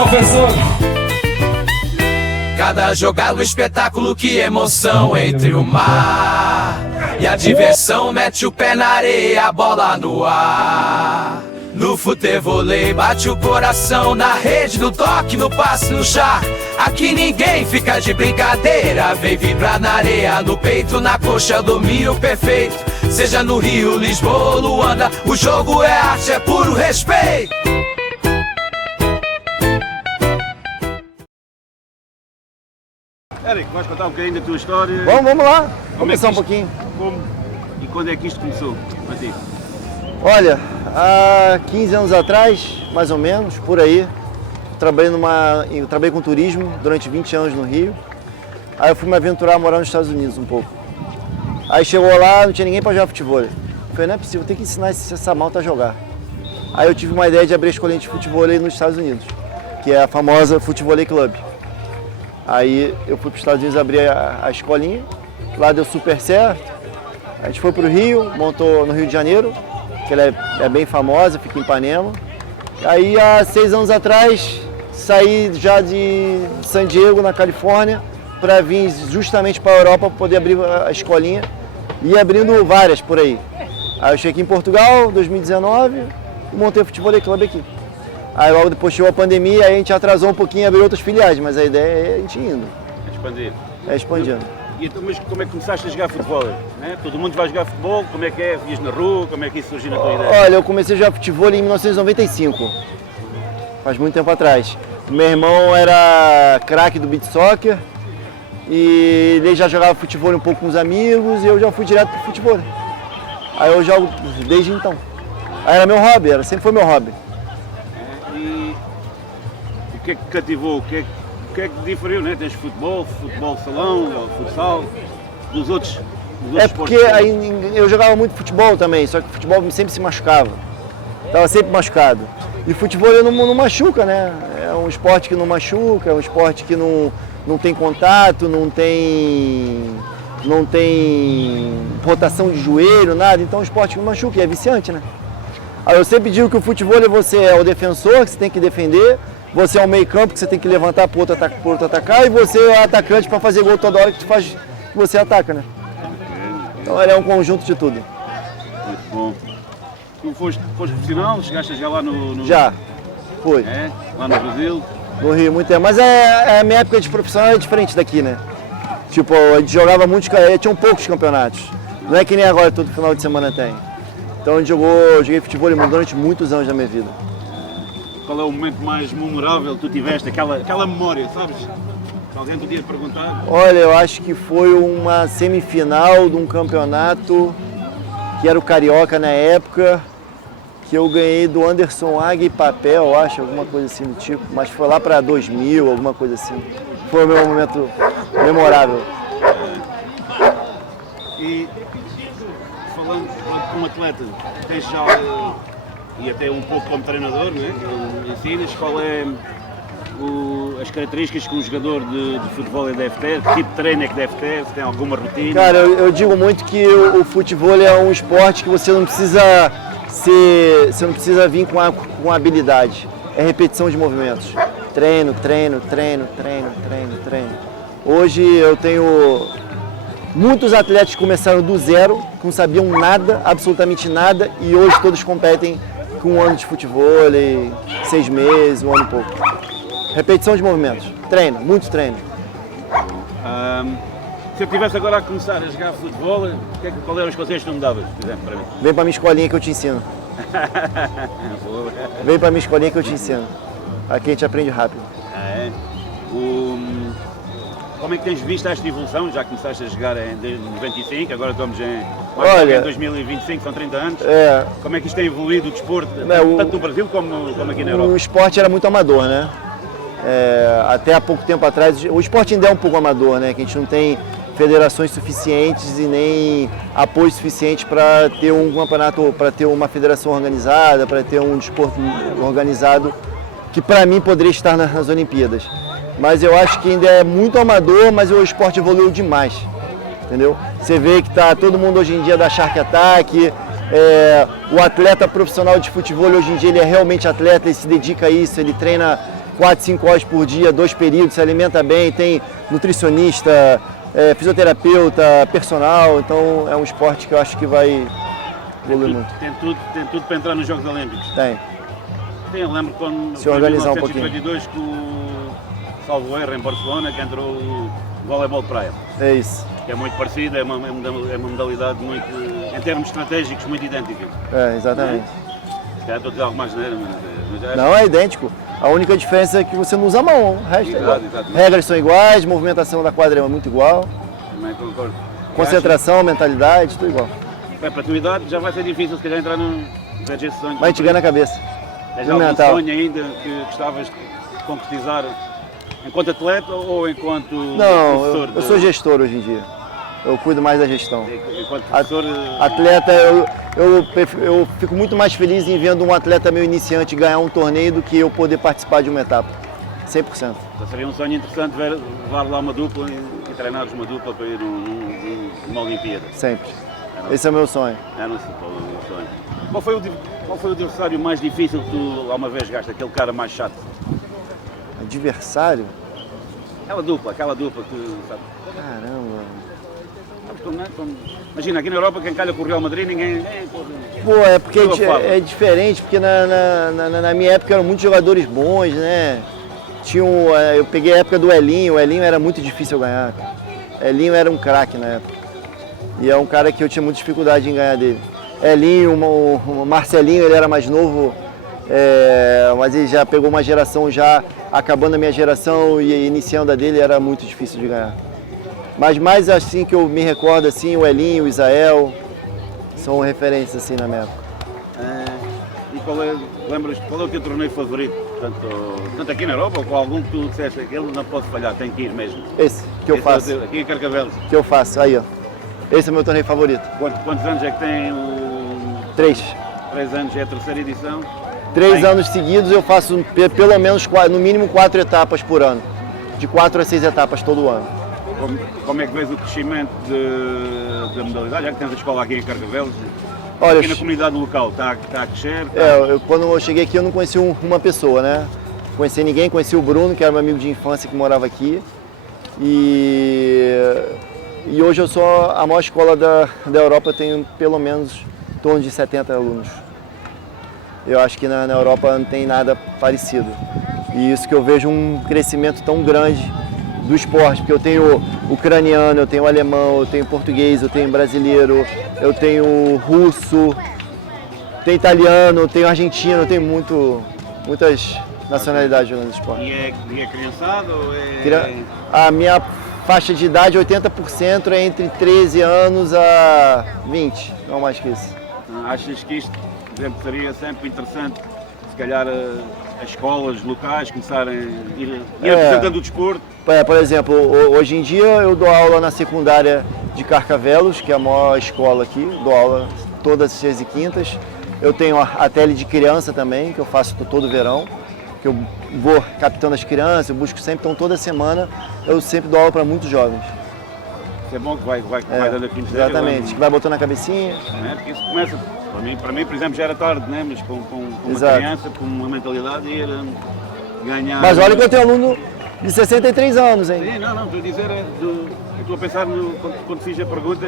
professor. Cada jogada um espetáculo, que emoção entre o mar e a diversão. Mete o pé na areia, a bola no ar. No futevôlei bate o coração, na rede, no toque, no passe, no chá. Aqui ninguém fica de brincadeira, vem vibrar na areia, no peito, na coxa, domínio perfeito. Seja no Rio, Lisboa ou Luanda, o jogo é arte, é puro respeito. Eric, vais contar um bocadinho da tua história? Vamos lá, Como começar é que um pouquinho. Como e quando é que isto começou para ti? Olha, há 15 anos atrás, mais ou menos, por aí, eu trabalhei com turismo durante 20 anos no Rio. Aí eu fui me aventurar a morar nos Estados Unidos um pouco. Aí chegou lá, não tinha ninguém para jogar futebol. Eu falei, não é possível, tem que ensinar essa malta a jogar. Aí eu tive uma ideia de abrir a escolinha de futebol nos Estados Unidos, que é a famosa Futevôlei Club. Aí eu fui para os Estados Unidos abrir a escolinha, lá deu super certo. A gente foi para o Rio, montou no Rio de Janeiro, que ela é bem famosa, fica em Ipanema. Aí há 6 anos atrás, saí já de San Diego, na Califórnia, para vir justamente para a Europa para poder abrir a escolinha e abrindo várias por aí. Aí eu cheguei aqui em Portugal, em 2019, e montei o Futevôlei Club aqui. Aí logo depois chegou a pandemia, aí a gente atrasou um pouquinho a abrir outras filiais, mas a ideia é a gente indo. Expandir. É expandindo. E então, mas como é que começaste a jogar futebol? Né? Todo mundo vai jogar futebol, como é que é? Vias na rua, como é que isso surgiu na tua ideia? Olha, eu comecei a jogar futebol em 1995, faz muito tempo atrás. Meu irmão era craque do beach soccer e ele já jogava futebol um pouco com os amigos e eu já fui direto pro futebol. Aí eu jogo desde então. Aí era meu hobby, sempre foi meu hobby. E o que é que cativou? O que é que diferiu, né? Tens futebol salão, futsal, dos outros É porque aí, eu jogava muito futebol também, só que o futebol sempre se machucava. Estava sempre machucado. E futebol não machuca, né? É um esporte que não machuca, é um esporte que não tem contato, não tem rotação de joelho, nada. Então é um esporte que não machuca e é viciante, né? Aí eu sempre digo que o futebol você é o defensor, que você tem que defender, você é o meio campo, que você tem que levantar para o outro atacar, e você é o atacante para fazer gol toda hora que você ataca, né? Então ele é um conjunto de tudo. Muito bom. Tu foste profissional, chegaste a jogar lá no... Já, fui. É? Lá no Brasil? No Rio, muito tempo. Mas a minha época de profissional é diferente daqui, né? Tipo, a gente jogava tinham poucos campeonatos. Não é que nem agora todo final de semana tem. Então a gente joguei futebol durante muitos anos da minha vida. Qual é o momento mais memorável que tu tiveste, aquela memória, sabes? Se alguém podia perguntar. Olha, eu acho que foi uma semifinal de um campeonato que era o Carioca na época, que eu ganhei do Anderson Águia e Papel, eu acho, alguma coisa assim do tipo, mas foi lá para 2000, alguma coisa assim. Foi o meu momento memorável. E falando como atleta, tens já, e até um pouco como treinador, né? Ensinas, qual é as características que um jogador de futebol deve ter, que tipo de treino é que deve ter, se tem alguma rotina? Cara, eu digo muito que o futebol é um esporte que você não precisa vir com habilidade, é repetição de movimentos. Treino. Hoje eu tenho muitos atletas que começaram do zero, que não sabiam nada, absolutamente nada, e hoje todos competem com 1 ano de futebol, 6 meses, 1 ano e pouco. Repetição de movimentos, muito treino. Se eu estivesse agora a começar a jogar futebol, qual eram os conselhos que tu me davas, por exemplo, para mim? Vem para a minha escolinha que eu te ensino. Vem para a minha escolinha que eu te ensino. Aqui a gente aprende rápido. É? Como é que tens visto esta evolução? Já começaste a jogar em 95, agora estamos em 2025, são 30 anos. Como é que isto tem evoluído o desporto, tanto no Brasil como aqui na Europa? O esporte era muito amador, né? Até há pouco tempo atrás, o esporte ainda é um pouco amador, né? Que a gente não tem federações suficientes e nem apoio suficiente para ter um campeonato, para ter uma federação organizada, para ter um desporto organizado que para mim poderia estar nas Olimpíadas. Mas eu acho que ainda é muito amador, mas o esporte evoluiu demais, entendeu? Você vê que tá todo mundo hoje em dia da Shark Attack, o atleta profissional de futebol hoje em dia ele é realmente atleta, ele se dedica a isso, ele treina 4, 5 horas por dia, 2 períodos, se alimenta bem, tem nutricionista, fisioterapeuta, personal, então é um esporte que eu acho que vai evoluir muito. Tem tudo para entrar nos Jogos Olímpicos. Tem. Eu lembro quando Se organizar um pouquinho. em 1922 que o salvo erro em Barcelona que entrou o voleibol de praia. É isso. Que é muito parecido, é uma modalidade muito, em termos estratégicos, muito idêntica. Exatamente. Se calhar estou a dizer algo mais geneiro, mas Não, é idêntico. A única diferença é que você não usa a mão, o resto é igual. Exatamente. Regras são iguais, movimentação da quadra é muito igual, Também concordo. concentração, mentalidade, tudo igual. Para a tua idade já vai ser difícil se calhar entrar no esse sonho. Mas a gente ganha na cabeça. Tens no algum mental. sonho ainda que gostavas de concretizar enquanto atleta ou enquanto Não, professor? eu sou gestor hoje em dia. Eu cuido mais da gestão. Enquanto professor... Atleta, eu fico muito mais feliz em vendo um atleta meu iniciante ganhar um torneio do que eu poder participar de uma etapa. 100%. Então seria um sonho interessante levar lá uma dupla e treinares uma dupla para ir numa Olimpíada. Sempre. Esse é o meu sonho. É o sonho. Qual foi o adversário mais difícil que tu alguma vez jogaste? Aquele cara mais chato? Adversário? Aquela dupla que sabe? Caramba. Imagina, aqui na Europa quem calha com o Real Madrid ninguém corre. Pô, é porque é diferente, porque na minha época eram muitos jogadores bons, né? Eu peguei a época do Elinho, o Elinho era muito difícil ganhar. Elinho era um craque na época. E é um cara que eu tinha muita dificuldade em ganhar dele. Elinho, o Marcelinho, ele era mais novo, mas ele já pegou uma geração já acabando a minha geração e iniciando a dele, era muito difícil de ganhar. Mas mais assim que eu me recordo, assim, o Elinho, o Isael, são referências assim na minha época. E qual é o teu torneio favorito? Tanto aqui na Europa ou com algum que tu disseste, ele não pode falhar, tem que ir mesmo? Esse que eu faço. Aqui em Carcavelos. Que eu faço, aí ó. Esse é o meu torneio favorito. Quantos anos é que tem o... 3. 3 anos, é a terceira edição? 3 anos seguidos eu faço pelo menos, no mínimo 4 etapas por ano. De 4 a 6 etapas todo ano. Como é que vês o crescimento da modalidade? Já que tens a escola aqui em Carcavelos, Olha, aqui na comunidade local, está a crescer? Quando eu cheguei aqui eu não conheci uma pessoa, né? Conheci ninguém, conheci o Bruno, que era meu amigo de infância que morava aqui. E hoje eu sou a maior escola da Europa, eu tenho pelo menos em torno de 70 alunos. Eu acho que na Europa não tem nada parecido. E isso que eu vejo um crescimento tão grande do esporte, porque eu tenho ucraniano, eu tenho alemão, eu tenho português, eu tenho brasileiro, eu tenho russo, tenho italiano, eu tenho argentino, eu tenho muitas nacionalidades jogando esporte. E é criançado ou A minha faixa de idade, 80%, é entre 13 anos a 20, não mais que isso. Achas que isto, por exemplo, seria sempre interessante, se calhar, as escolas locais começarem a ir apresentando o desporto? Por exemplo, hoje em dia eu dou aula na secundária de Carcavelos, que é a maior escola aqui, dou aula todas as terças e quintas. Eu tenho a tele de criança também, que eu faço todo verão, que eu vou captando as crianças, eu busco sempre, então toda semana eu sempre dou aula para muitos jovens. Isso é bom que vai dando aqui. Exatamente, que vai botando a cabecinha. Porque isso começa, para mim, por exemplo, já era tarde, né? Mas com uma criança, com uma mentalidade, ir ganhar... Mas olha que eu tenho aluno de 63 anos, hein? Sim, não, estou a dizer, eu estou a pensar, quando fiz a pergunta,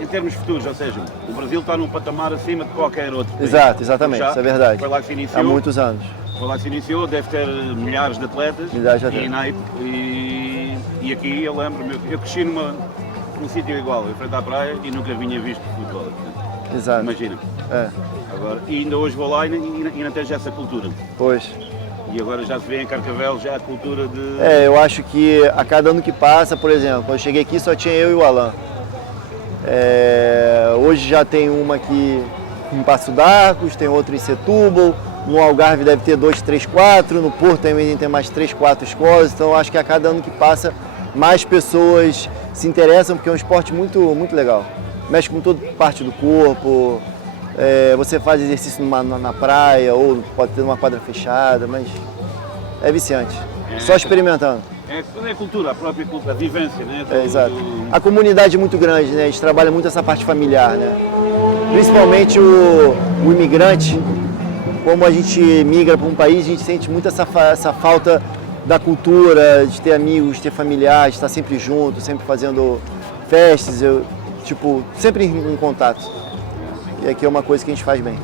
em termos futuros, ou seja, o Brasil está num patamar acima de qualquer outro país. Exatamente, isso é verdade. Foi lá que se iniciou. Há muitos anos. Foi lá que se iniciou, deve ter milhares de atletas. E aqui eu lembro, eu cresci num sítio igual, em frente à praia, e nunca vinha visto futebol. Exato. Imagina. Agora, e ainda hoje vou lá e ainda tens essa cultura. Pois. E agora já se vê em Carcavelos já a cultura de... eu acho que a cada ano que passa, por exemplo, quando eu cheguei aqui só tinha eu e o Alan. Hoje já tem uma aqui em Passo d'Arcos, tem outra em Setúbal, no Algarve deve ter 2, 3, 4, no Porto também tem mais 3, 4 escolas, então acho que a cada ano que passa mais pessoas se interessam, porque é um esporte muito, muito legal. Mexe com toda parte do corpo, você faz exercício na praia ou pode ter numa quadra fechada, mas é viciante, só experimentando. É cultura, a própria cultura, a vivência, né? Exato. A comunidade é muito grande, né? A gente trabalha muito essa parte familiar, né? Principalmente o imigrante, como a gente migra para um país, a gente sente muito essa falta da cultura, de ter amigos, de ter familiares, de estar sempre junto, sempre fazendo festas, sempre em contato. E aqui é uma coisa que a gente faz bem.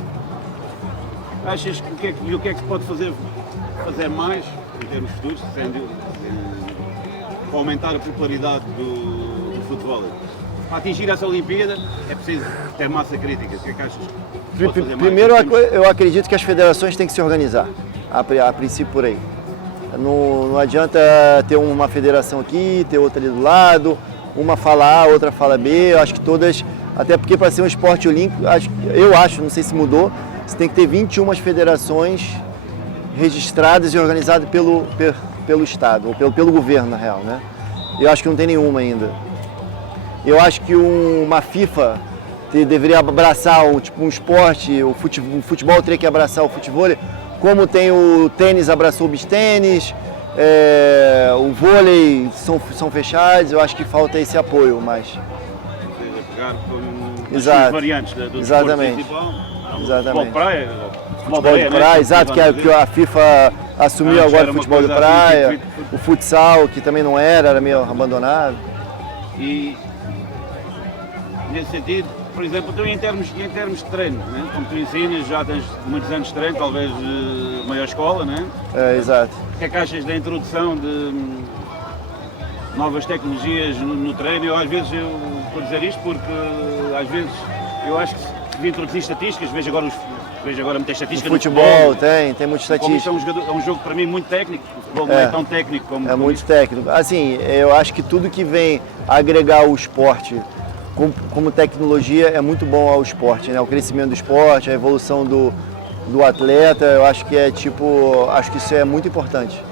Achas que o que é que se pode fazer mais em termos futuros, para aumentar a popularidade do futebol? Para atingir essa Olimpíada é preciso ter massa crítica. O que é que achas? Primeiro, eu acredito que as federações têm que se organizar, a princípio por aí. Não adianta ter uma federação aqui, ter outra ali do lado, uma fala A, outra fala B. Eu acho que todas, até porque para ser um esporte olímpico, eu acho, não sei se mudou, você tem que ter 21 federações registradas e organizadas pelo Estado, ou pelo governo, na real, né? Eu acho que não tem nenhuma ainda. Eu acho que uma FIFA deveria abraçar um esporte, o futebol teria que abraçar o futebol, como tem o tênis abraçou o beach tênis, o vôlei são fechados, eu acho que falta esse apoio mais. Pegar com Exato. as variantes do Exatamente. principal, Exatamente. Futebol de praia, exato, que a FIFA assumiu agora o futebol de praia, o futsal, que também não era meio abandonado. E nesse sentido, por exemplo, tu em termos de treino, né? Como tu ensinas, já tens muitos anos de treino, talvez maior escola, né? Exato. O que é que achas da introdução de novas tecnologias no treino? Eu às vezes, vou dizer isto porque às vezes eu acho que devia introduzir estatísticas, vejo agora muita estatística no futebol. Tem muita estatística. É um jogo para mim muito técnico, o futebol não é tão técnico como... É muito técnico. Assim, eu acho que tudo que vem agregar o esporte como tecnologia é muito bom ao esporte, né? O crescimento do esporte, a evolução do atleta, eu acho que acho que isso é muito importante.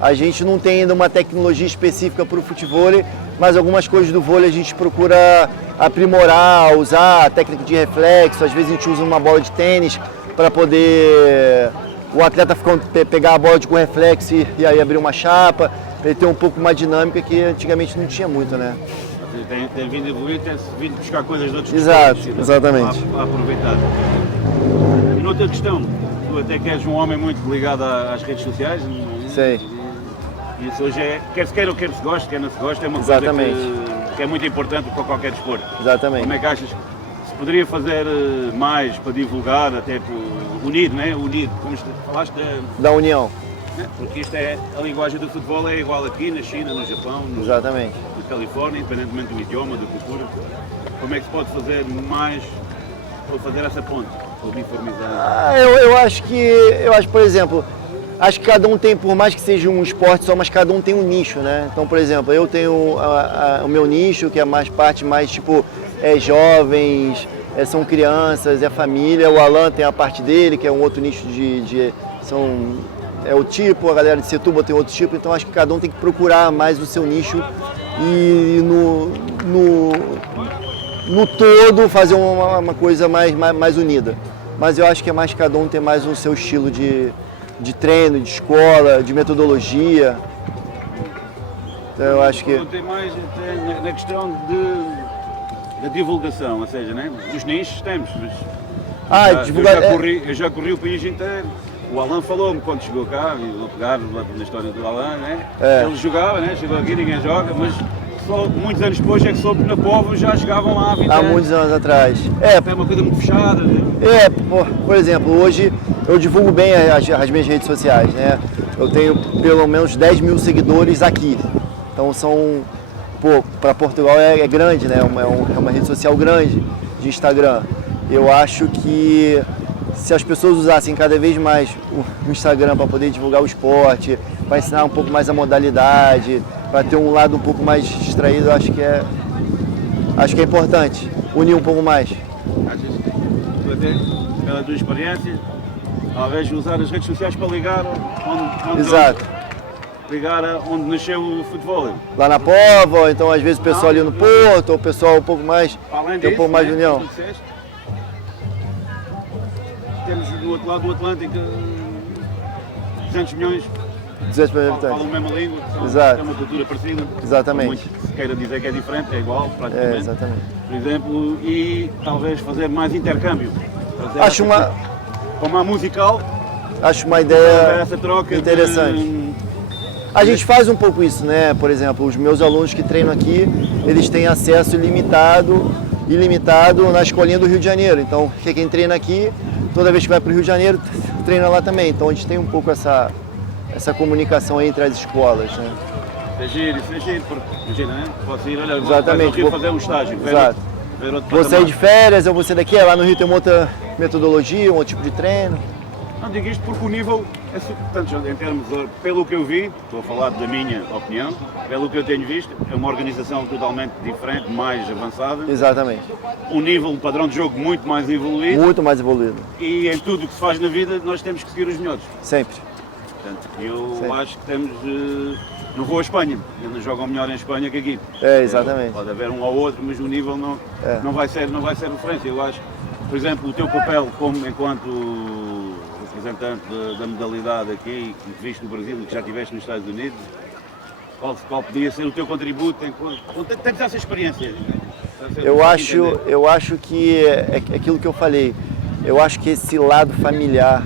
A gente não tem ainda uma tecnologia específica para o futebol, mas algumas coisas do vôlei a gente procura aprimorar, usar a técnica de reflexo, às vezes a gente usa uma bola de tênis para poder o atleta pegar a bola com reflexo e aí abrir uma chapa, ele ter um pouco uma dinâmica que antigamente não tinha muito, né? Tem vindo evoluir, tem vindo buscar coisas de outros esportes, exatamente. Para aproveitar. E noutra questão, tu até que és um homem muito ligado às redes sociais. Sei. E isso hoje quer se queira ou quer se goste, quer não se goste, é uma exatamente. coisa que é muito importante para qualquer desporto. Exatamente. Como é que achas que se poderia fazer mais para divulgar, até para unir, né? Unir, como falaste da união. Porque isto a linguagem do futebol é igual aqui na China, no Japão, exatamente. Na Califórnia, independentemente do idioma, da cultura. Como é que se pode fazer mais para fazer essa ponte, para uniformizar? Eu acho, por exemplo, acho que cada um tem, por mais que seja um esporte só, mas cada um tem um nicho, né? Então, por exemplo, eu tenho o meu nicho, que é mais parte jovens, são crianças, é família. O Alan tem a parte dele, que é um outro nicho é o tipo, a galera de Setúbal tem outro tipo, então acho que cada um tem que procurar mais o seu nicho e no todo fazer uma coisa mais unida. Mas eu acho que é mais cada um ter mais o seu estilo de treino, de escola, de metodologia. Então eu acho que... Tem mais na questão da divulgação, ou seja, né? Os nichos temos. Eu já corri o país inteiro. O Alan falou-me quando chegou cá, e vou pegar na história do Alan, né? Ele jogava, né? Chegou aqui, ninguém joga, mas só muitos anos depois é que soube que na Povo já chegavam lá há 20 anos. Há muitos anos atrás. É uma coisa muito fechada. Né? Por exemplo, hoje eu divulgo bem as minhas redes sociais, né? Eu tenho pelo menos 10 mil seguidores aqui. Então para Portugal é grande, né? É uma rede social grande de Instagram. Eu acho que se as pessoas usassem cada vez mais o Instagram para poder divulgar o esporte, para ensinar um pouco mais a modalidade, para ter um lado um pouco mais distraído, acho que é importante unir um pouco mais. Tu até, pela tua experiência, talvez usar as redes sociais para ligar onde nasceu o futebol. Lá na Póvoa, então às vezes o pessoal ali no Porto, ou o pessoal um pouco mais, tem um pouco mais de união. Temos do outro lado do Atlântico 200 milhões falam a mesma língua, têm uma cultura parecida. Exatamente. Muito se queira dizer que é diferente, é igual praticamente. Exatamente. Por exemplo, e talvez fazer mais intercâmbio. como a musical, Acho uma ideia essa troca interessante. A gente faz um pouco isso, né? Por exemplo, os meus alunos que treinam aqui, eles têm acesso ilimitado na escolinha do Rio de Janeiro. Então, quem treina aqui, toda vez que vai para o Rio de Janeiro, treina lá também. Então, a gente tem um pouco essa comunicação entre as escolas, né? É giro, porque imagina, né? Posso ir, olha, Exatamente. vou fazer um estágio. Exato. Vou sair de férias, eu vou sair daqui, lá no Rio tem uma outra metodologia, um outro tipo de treino. Não digo isto porque o nível é portanto, em termos, pelo que eu vi, estou a falar da minha opinião, pelo que eu tenho visto, é uma organização totalmente diferente, mais avançada. Exatamente. Um nível, um padrão de jogo muito mais evoluído. Muito mais evoluído. E em tudo o que se faz na vida, nós temos que seguir os melhores. Sempre. Portanto, eu Sempre. acho que temos. Não vou à Espanha, eles jogam melhor em Espanha que aqui. É, exatamente. Pode haver um ou outro, mas o nível não vai ser referência. Eu acho, por exemplo, o teu papel enquanto representante da modalidade aqui, que viste no Brasil e que já estiveste nos Estados Unidos, qual podia ser o teu contributo? Tens essa experiência? Eu acho que é aquilo que eu falei. Eu acho que esse lado familiar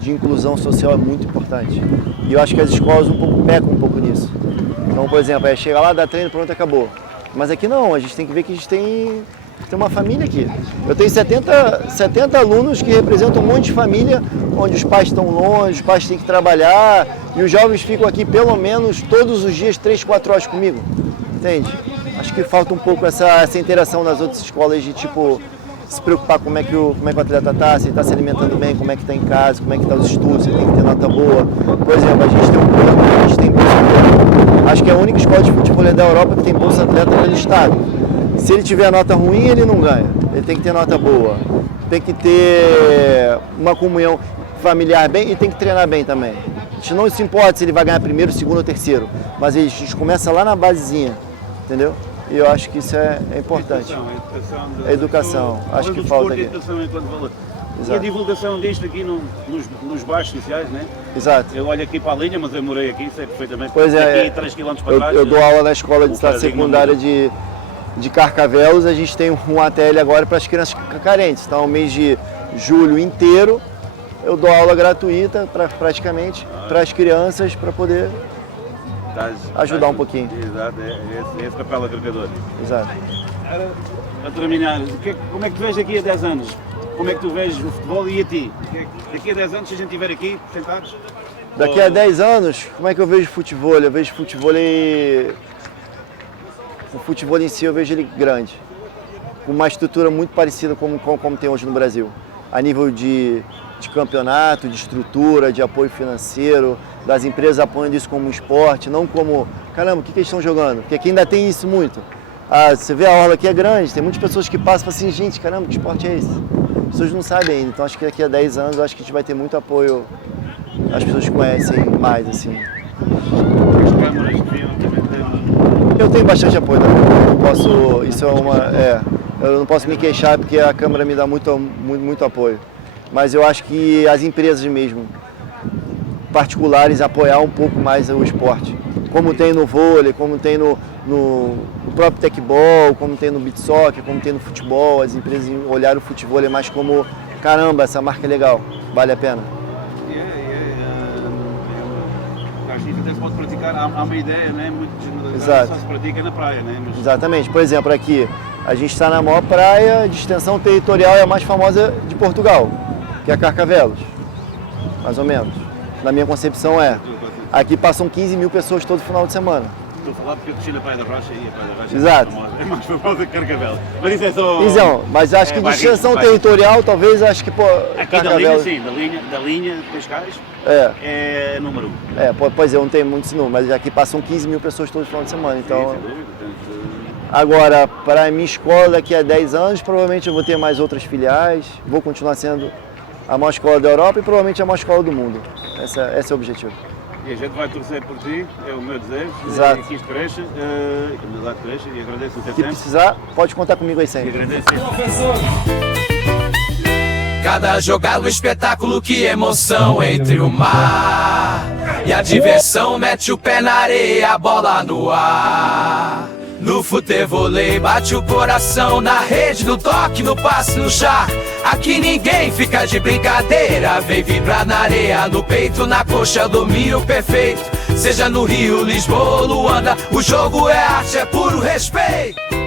de inclusão social é muito importante. E eu acho que as escolas pecam um pouco nisso. Então, por exemplo, chega lá, dá treino, pronto, acabou. Mas aqui não, a gente tem que ver que a gente tem uma família aqui. Eu tenho 70 alunos que representam um monte de família, onde os pais estão longe, os pais têm que trabalhar, e os jovens ficam aqui pelo menos todos os dias 3, 4 horas comigo. Entende? Acho que falta um pouco essa interação nas outras escolas de tipo se preocupar como é que o atleta está, se ele está se alimentando bem, como é que está em casa, como é que está os estudos, se ele tem que ter nota boa. Por exemplo, a gente tem um plano, a gente tem bolsa atleta. Acho que é a única escola de futebol da Europa que tem bolsa atleta pelo estado. Se ele tiver nota ruim, ele não ganha. Ele tem que ter nota boa. Tem que ter uma comunhão familiar bem e tem que treinar bem também. A gente não se importa se ele vai ganhar primeiro, segundo ou terceiro, mas a gente começa lá na basezinha, entendeu? E eu acho que isso é importante. A educação. Acho que falta aqui. E a divulgação disto aqui nos bairros sociais, né? Exato. Eu olho aqui para a linha, mas eu morei aqui, sei perfeitamente. Pois é, aqui 3 km para trás. Eu dou aula na escola de estado secundária de Carcavelos. A gente tem um ATL agora para as crianças carentes. Então, o mês de julho inteiro, eu dou aula gratuita praticamente para as crianças, para poder ajudar um pouquinho. Exato, é esse papel agregador. Exato. Para terminar, como é que tu vês daqui a 10 anos? Como é que tu vês o futebol e a ti? Daqui a 10 anos, se a gente estiver aqui, sentados? Daqui a 10 anos, como é que eu vejo futebol? Eu vejo futebol o futebol em si, eu vejo ele grande. Com uma estrutura muito parecida como tem hoje no Brasil. A nível de campeonato, de estrutura, de apoio financeiro, das empresas apoiando isso como esporte, não como, caramba, o que eles estão jogando? Porque aqui ainda tem isso muito. Você vê a orla aqui é grande, tem muitas pessoas que passam e falam assim, gente, caramba, que esporte é esse? As pessoas não sabem ainda, então acho que daqui a 10 anos eu acho que a gente vai ter muito apoio, as pessoas conhecem mais, assim. As câmaras deviam também ter... Eu tenho bastante apoio, né? Eu não posso me queixar porque a Câmara me dá muito apoio. Mas eu acho que as empresas mesmo, particulares, apoiar um pouco mais o esporte. Como tem no vôlei, como tem no próprio tecbol, como tem no beach soccer, como tem no futebol. As empresas olharam o futebol mais como, caramba, essa marca é legal, vale a pena. Acho que até se pode praticar, há uma ideia, né? Muito Exato. Só se pratica na praia, né? Mas... Exatamente. Por exemplo, aqui, a gente está na maior praia de extensão territorial, é a mais famosa de Portugal, que é a Carcavelos, mais ou menos. Na minha concepção é. Aqui passam 15 mil pessoas todo final de semana. Estou a falar porque eu cresci na Praia da Rocha e a Praia da Rocha Exato. é mais famosa que Carcavelos. Mas isso é só... Então, mas acho que de extensão territorial, talvez, acho que... Aqui da linha, sim, da linha de Cascais é número 1. Pois é, eu não tenho muito esse número, mas aqui passam 15 mil pessoas todo final de semana, então... Sim, sem dúvida. Agora, para a minha escola, daqui a 10 anos, provavelmente eu vou ter mais outras filiais, vou continuar sendo a maior escola da Europa e provavelmente a maior escola do mundo. Esse é o objetivo. E a gente vai torcer por ti, é o meu desejo. Exato. Que isto cresça, que a comunidade cresça e agradeço o teu Se tempo. precisar, pode contar comigo aí E sempre. agradeço. Cada jogada um espetáculo, que emoção entre o mar e a diversão. Mete o pé na areia, a bola no ar. No futevôlei bate o coração, na rede, no toque, no passe, no chá. Aqui ninguém fica de brincadeira, vem vibrar na areia, no peito, na coxa, domínio perfeito. Seja no Rio, Lisboa ou Luanda, o jogo é arte, é puro respeito.